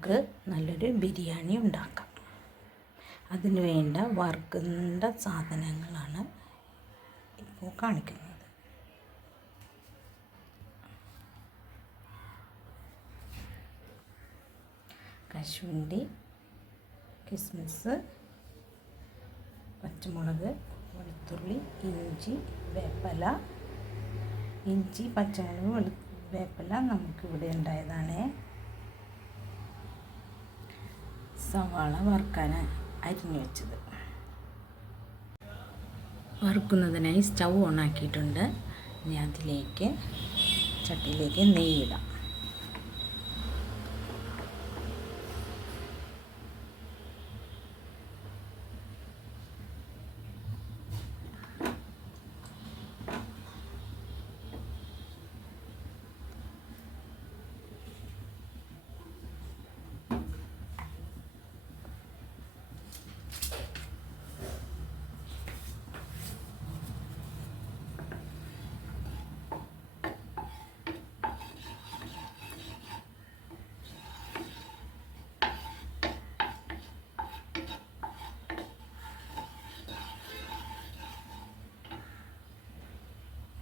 നമുക്ക് നല്ലൊരു ബിരിയാണി ഉണ്ടാക്കാം. അതിന് വേണ്ട വറുക്കേണ്ട സാധനങ്ങളാണ് ഇപ്പോൾ കാണിക്കുന്നത്. കശുവണ്ടി, കിസ്മിസ്, പച്ചമുളക്, വെളുത്തുള്ളി, ഇഞ്ചി, വേപ്പില. ഇഞ്ചി, പച്ചമുളക്, വേപ്പില നമുക്കിവിടെ ഉണ്ടായതാണ്. സവാള വറുക്കാൻ അരിഞ്ഞു വെച്ചത്. വറുക്കുന്നതിനായി സ്റ്റൗ ഓണാക്കിയിട്ടുണ്ട്. ഇനി അതിലേക്ക് ചട്ടിയിലേക്ക് നെയ്യിടാം.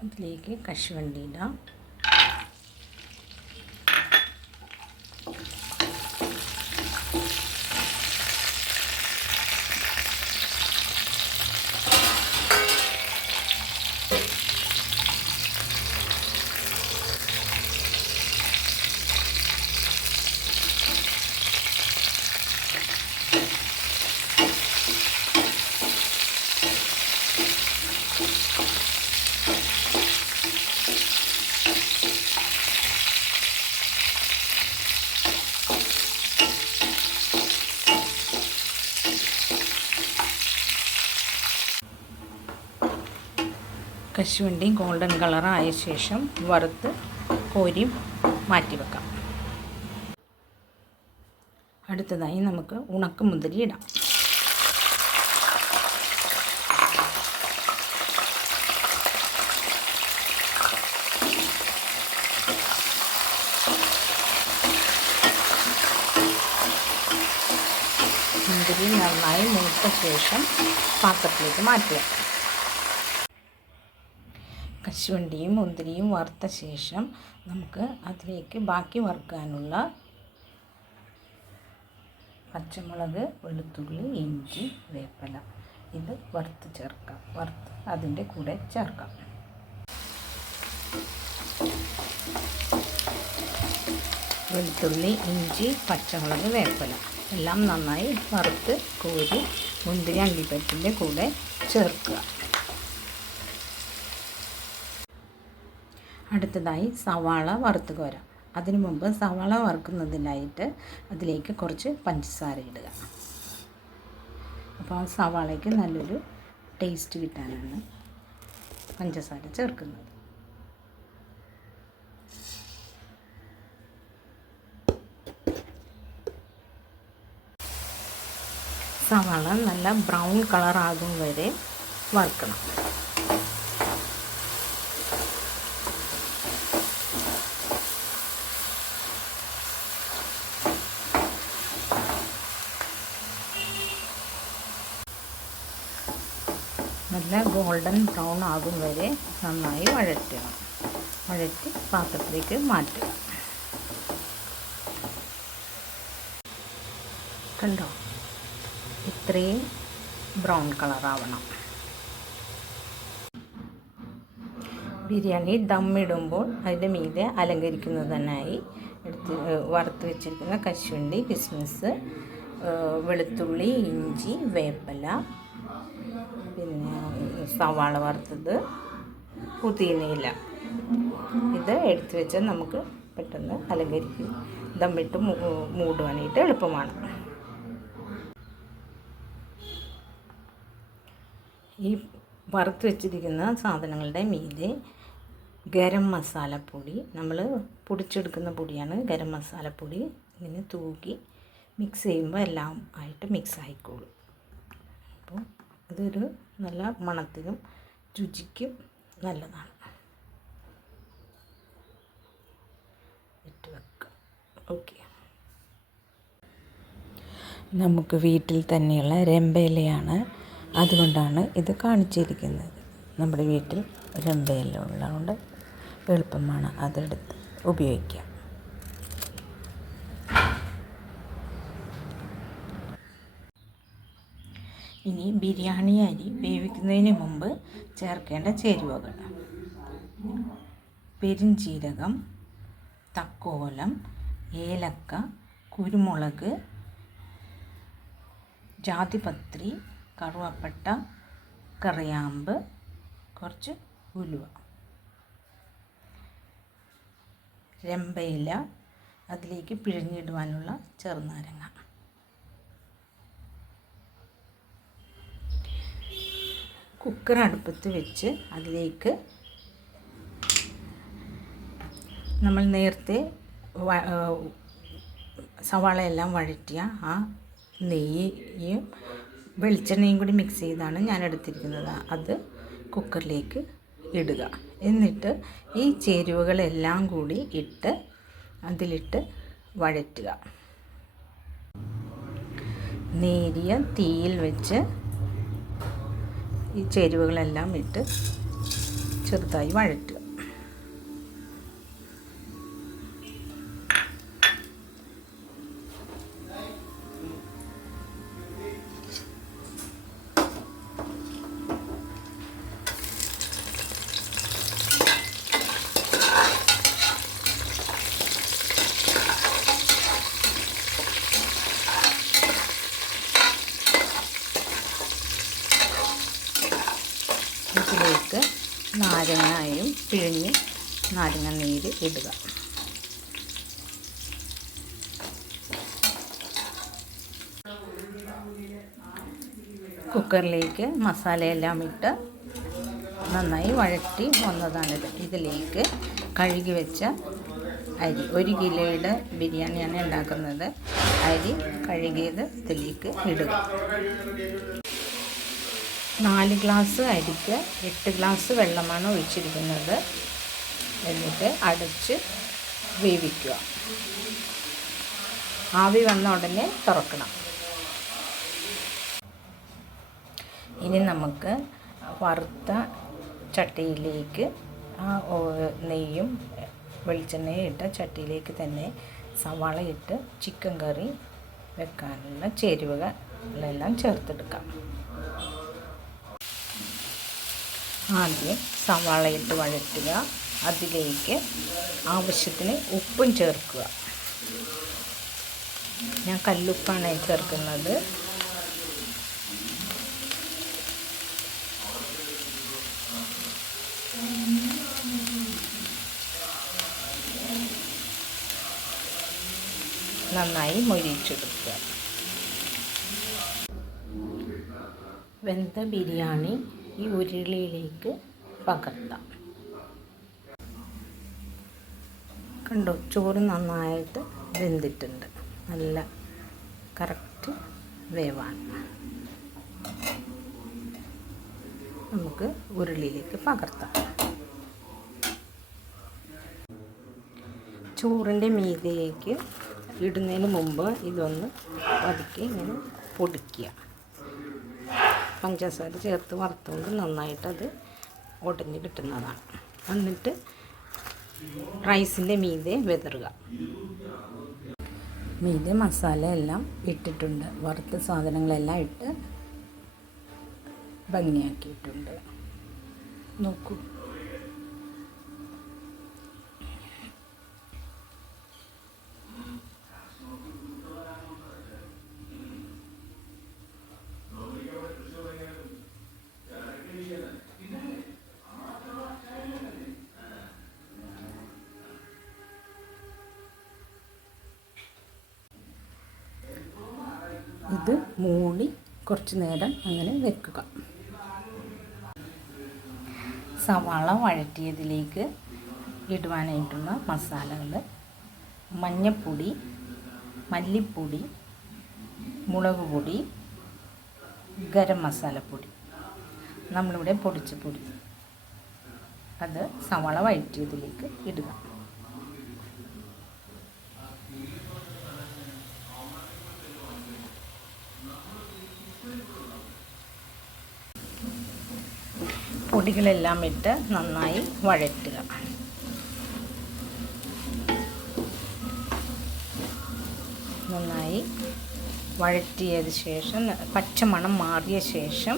അതിലേക്ക് കശുവണ്ടി ഇടാം. കശുവണ്ടി ഗോൾഡൻ കളറായ ശേഷം വറുത്ത് കോരി മാറ്റി വെക്കാം. അടുത്തതായി നമുക്ക് ഉണക്കമുന്തിരി ഇടാം. മുന്തിരി നന്നായി മൂത്ത ശേഷം പാത്രത്തിലേക്ക് മാറ്റുക. കശുവണ്ടിയും മുന്തിരിയും വറുത്ത ശേഷം നമുക്ക് അതിലേക്ക് ബാക്കി വറുക്കാനുള്ള പച്ചമുളക്, വെളുത്തുള്ളി, ഇഞ്ചി, വേപ്പില ഇത് വറുത്ത് ചേർക്കാം. വറുത്ത് അതിൻ്റെ കൂടെ ചേർക്കാം. വെളുത്തുള്ളി, ഇഞ്ചി, പച്ചമുളക്, വേപ്പില എല്ലാം നന്നായി വറുത്ത് കോരി മുന്തിരി അണ്ടിപ്പരിപ്പിൻ്റെ കൂടെ ചേർക്കുക. അടുത്തതായി സവാള വറുത്ത് കോരാം. അതിനു മുമ്പ് സവാള വറുക്കുന്നതിനായിട്ട് അതിലേക്ക് കുറച്ച് പഞ്ചസാര ഇടുക. അപ്പോൾ ആ സവാളയ്ക്ക് നല്ലൊരു ടേസ്റ്റ് കിട്ടാനാണ് പഞ്ചസാര ചേർക്കുന്നത്. സവാള നല്ല ബ്രൗൺ കളറാകും വരെ വറുക്കണം. നല്ല ഗോൾഡൻ ബ്രൗൺ ആകും വരെ നന്നായി വഴറ്റണം. വഴറ്റി പാത്രത്തിലേക്ക് മാറ്റുക. കണ്ടോ, ഇത്രയും ബ്രൗൺ കളറാവണം. ബിരിയാണി ദമ്മിടുമ്പോൾ അതിൻ്റെ മീതെ അലങ്കരിക്കുന്നതിനായി വറുത്ത് വെച്ചിരിക്കുന്ന കശുവണ്ടി, കിസ്മിസ്, വെളുത്തുള്ളി, ഇഞ്ചി, വേപ്പില, പിന്നെ സവാള വറുത്തത്, പുതിനയില ഇത് എടുത്തു വെച്ചാൽ നമുക്ക് പെട്ടെന്ന് അലങ്കരിക്കും. ദമ്മിട്ട് മൂടുവാനായിട്ട് എളുപ്പമാണ്. ഈ വറുത്ത് വെച്ചിരിക്കുന്ന സാധനങ്ങളുടെ മീതെ ഗരം മസാലപ്പൊടി, നമ്മൾ പൊടിച്ചെടുക്കുന്ന പൊടിയാണ് ഗരം മസാലപ്പൊടി, ഇങ്ങനെ തൂക്കി മിക്സ് ചെയ്യുമ്പോൾ എല്ലാം ആയിട്ട് മിക്സ് ആയിക്കോളും. അപ്പോൾ അതൊരു നല്ല മണത്തിനും രുചിക്കും നല്ലതാണ്. ഇട്ട് വെക്കാം. ഓക്കെ. നമുക്ക് വീട്ടിൽ തന്നെയുള്ള രമ്പയിലയാണ്, അതുകൊണ്ടാണ് ഇത് കാണിച്ചിരിക്കുന്നത്. നമ്മുടെ വീട്ടിൽ രമ്പയില ഉള്ളതുകൊണ്ട് എളുപ്പമാണ് അതെടുത്ത് ഉപയോഗിക്കാം. ഇനി ബിരിയാണി അരി വേവിക്കുന്നതിന് മുമ്പ് ചേർക്കേണ്ട ചേരുവകൾ: പെരുംജീരകം, തക്കോലം, ഏലക്ക, കുരുമുളക്, ജാതിപത്രി, കറുവപ്പട്ട, കറിയാമ്പ്, കുറച്ച് ഉലുവ, രമ്പയില, അതിലേക്ക് പിഴിഞ്ഞിടുവാനുള്ള ചെറുനാരങ്ങ. കുക്കർ അടുപ്പത്ത് വെച്ച് അതിലേക്ക് നമ്മൾ നേരത്തെ സവാളയെല്ലാം വഴറ്റിയ ആ നെയ്യും വെളിച്ചെണ്ണയും കൂടി മിക്സ് ചെയ്താണ് ഞാൻ എടുത്തിരിക്കുന്നത്. അത് കുക്കറിലേക്ക് ഇടുക. എന്നിട്ട് ഈ ചേരുവകളെല്ലാം കൂടി അതിലിട്ട് വഴറ്റുക. നേരിയ തീയിൽ വെച്ച് ഈ ചേരുവകളെല്ലാം ഇട്ട് ചെറുതായി വഴറ്റുക. ഇതിലേക്ക് നാരങ്ങയും പിഴിഞ്ഞ് നാരങ്ങ നീര് ഇടുക. കുക്കറിലേക്ക് മസാലയെല്ലാം ഇട്ട് നന്നായി വഴറ്റി വന്നതാണിത്. ഇതിലേക്ക് കഴുകി വെച്ച അരി, 1 കിലോയുടെ ബിരിയാണിയാണ് ഉണ്ടാക്കുന്നത്. അരി കഴുകിയത് ഇതിലേക്ക് ഇടുക. 4 ഗ്ലാസ് അരിക്ക് 8 ഗ്ലാസ് വെള്ളമാണ് ഒഴിച്ചിരിക്കുന്നത്. എന്നിട്ട് അടച്ച് വേവിക്കുക. ആവി വന്ന ഉടനെ തുറക്കണം. ഇനി നമുക്ക് വറുത്ത ചട്ടിയിലേക്ക് ആ നെയ്യും വെളിച്ചെണ്ണയും ഇട്ട ചട്ടിയിലേക്ക് തന്നെ സവാള ഇട്ട് ചിക്കൻ കറി വെക്കാനുള്ള ചേരുവകളെല്ലാം ചേർത്തെടുക്കാം. ആദ്യം സവാള ഇട്ട് വഴറ്റുക. അതിലേക്ക് ആവശ്യത്തിന് ഉപ്പും ചേർക്കുക. ഞാൻ കല്ലുപ്പാണ് ചേർക്കുന്നത്. നന്നായി മൊരിച്ചെടുക്കുക. വെന്ത ബിരിയാണി ഈ ഉരുളിയിലേക്ക് പകർത്താം. കണ്ടോ, ചോറ് നന്നായിട്ട് വെന്തിട്ടുണ്ട്. നല്ല കറക്റ്റ് വേവാണ്. നമുക്ക് ഉരുളിയിലേക്ക് പകർത്താം. ചോറിൻ്റെ മീതേക്ക് ഇടുന്നതിന് മുമ്പ് ഇതൊന്ന് പതുക്കെ ഇങ്ങനെ പൊടിക്കുക. പഞ്ചസാര ചേർത്ത് വറുത്തുകൊണ്ട് നന്നായിട്ടത് ഉടഞ്ഞ് കിട്ടുന്നതാണ്. എന്നിട്ട് റൈസിൻ്റെ മീതെ വിതറുക. മീതെ മസാല എല്ലാം ഇട്ടിട്ടുണ്ട്. വറുത്ത സാധനങ്ങളെല്ലാം ഇട്ട് ഭംഗിയാക്കിയിട്ടുണ്ട്. നോക്കൂ. ഇത് മൂടി കുറച്ച് നേരം അങ്ങനെ വെക്കുക. സവാള വഴറ്റിയതിലേക്ക് ഇടുവാനായിട്ടുള്ള മസാലകൾ: മഞ്ഞൾപ്പൊടി, മല്ലിപ്പൊടി, മുളക് പൊടി, ഗരം മസാലപ്പൊടി. നമ്മളിവിടെ പൊടിച്ച പൊടി അത് സവാള വഴറ്റിയതിലേക്ക് ഇടുക. പൊടികളെല്ലാം ഇട്ട് നന്നായി വഴറ്റുക. നന്നായി വഴറ്റിയതിന് ശേഷം പച്ചമണം മാറിയ ശേഷം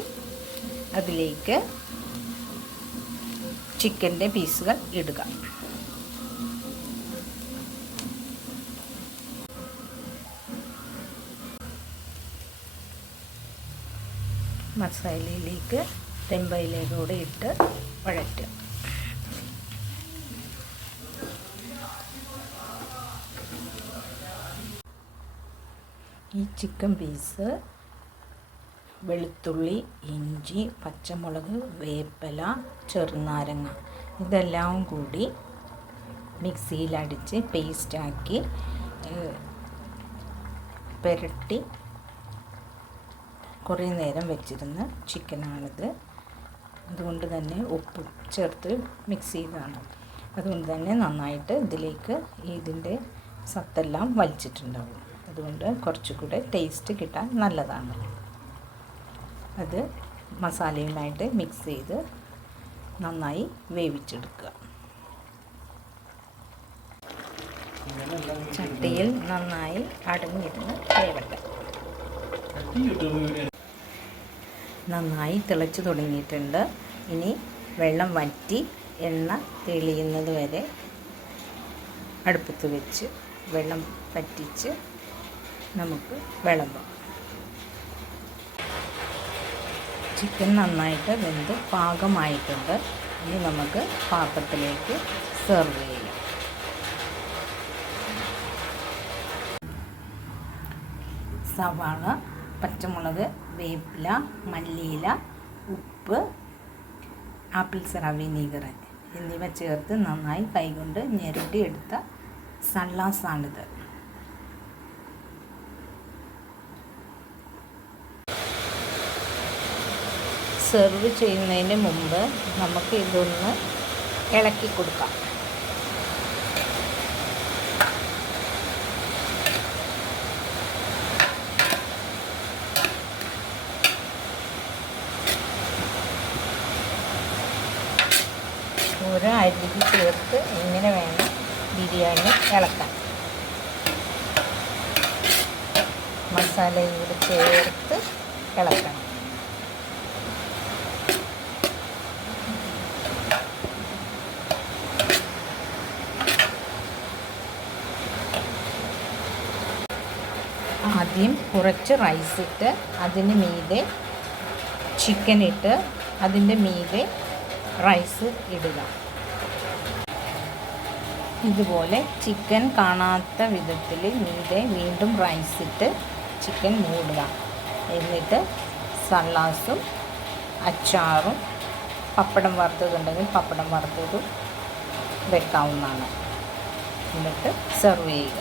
അതിലേക്ക് ചിക്കൻ്റെ പീസുകൾ ഇടുക. മസാലയിലേക്ക് തെമ്പയിലേക്കൂടെ ഇട്ട് വഴറ്റുക. ഈ ചിക്കൻ പീസ് വെളുത്തുള്ളി, ഇഞ്ചി, പച്ചമുളക്, വേപ്പില, ചെറുനാരങ്ങ ഇതെല്ലാം കൂടി മിക്സിയിലടിച്ച് പേസ്റ്റാക്കി പുരട്ടി കുറേ നേരം വെച്ചിരുന്ന ചിക്കനാണിത്. അതുകൊണ്ട് തന്നെ ഉപ്പ് ചേർത്ത് മിക്സ് ചെയ്തതാണ്. അതുകൊണ്ട് തന്നെ നന്നായിട്ട് ഇതിലേക്ക് ഇതിൻ്റെ സത്തെല്ലാം വലിച്ചിട്ടുണ്ടാവും. അതുകൊണ്ട് കുറച്ചുകൂടെ ടേസ്റ്റ് കിട്ടാൻ നല്ലതാണ്. അത് മസാലയുമായിട്ട് മിക്സ് ചെയ്ത് നന്നായി വേവിച്ചെടുക്കുക. ചട്ടിയിൽ നന്നായി അടങ്ങിയിരുന്ന് വേവട്ടെ. നന്നായി തിളച്ച് തുടങ്ങിയിട്ടുണ്ട്. ഇനി വെള്ളം വറ്റി എണ്ണ തെളിയുന്നത് വരെ അടുപ്പത്ത് വെച്ച് വെള്ളം വറ്റിച്ച് നമുക്ക് വിളമ്പാം. ചിക്കൻ നന്നായിട്ട് വെന്ത് പാകമായിട്ടുണ്ട്. ഇനി നമുക്ക് പാത്രത്തിലേക്ക് സെർവ് ചെയ്യാം. സവാള, പച്ചമുളക്, വേപ്പില, മല്ലിയില, ഉപ്പ്, ആപ്പിൾ സിറ വിനീഗർ എന്നിവ ചേർത്ത് നന്നായി കൈകൊണ്ട് ഞെരടിയെടുത്ത സള്ളാസാണിത്. സെർവ് ചെയ്യുന്നതിന് മുമ്പ് നമുക്ക് ഇതൊന്ന് ഇളക്കി കൊടുക്കാം. ഓരോ അരിക്ക് ചേർത്ത് ഇങ്ങനെ വേണം ബിരിയാണി ഇളക്കാൻ. മസാലയും കൂടി ചേർത്ത് ഇളക്കണം. ആദ്യം കുറച്ച് റൈസ് ഇട്ട് അതിന് മീതെ ചിക്കൻ ഇട്ട് അതിൻ്റെ മീതെ റൈസ് ഇടുക. ഇതുപോലെ ചിക്കൻ കാണാത്ത വിധത്തിൽ മീതെ വീണ്ടും റൈസ് ഇട്ട് ചിക്കൻ മൂടുക. എന്നിട്ട് സള്ളാസും അച്ചാറും പപ്പടം വറുത്തതുണ്ടെങ്കിൽ പപ്പടം വറുത്തതും വെക്കാവുന്നതാണ്. എന്നിട്ട് സെർവ് ചെയ്യുക.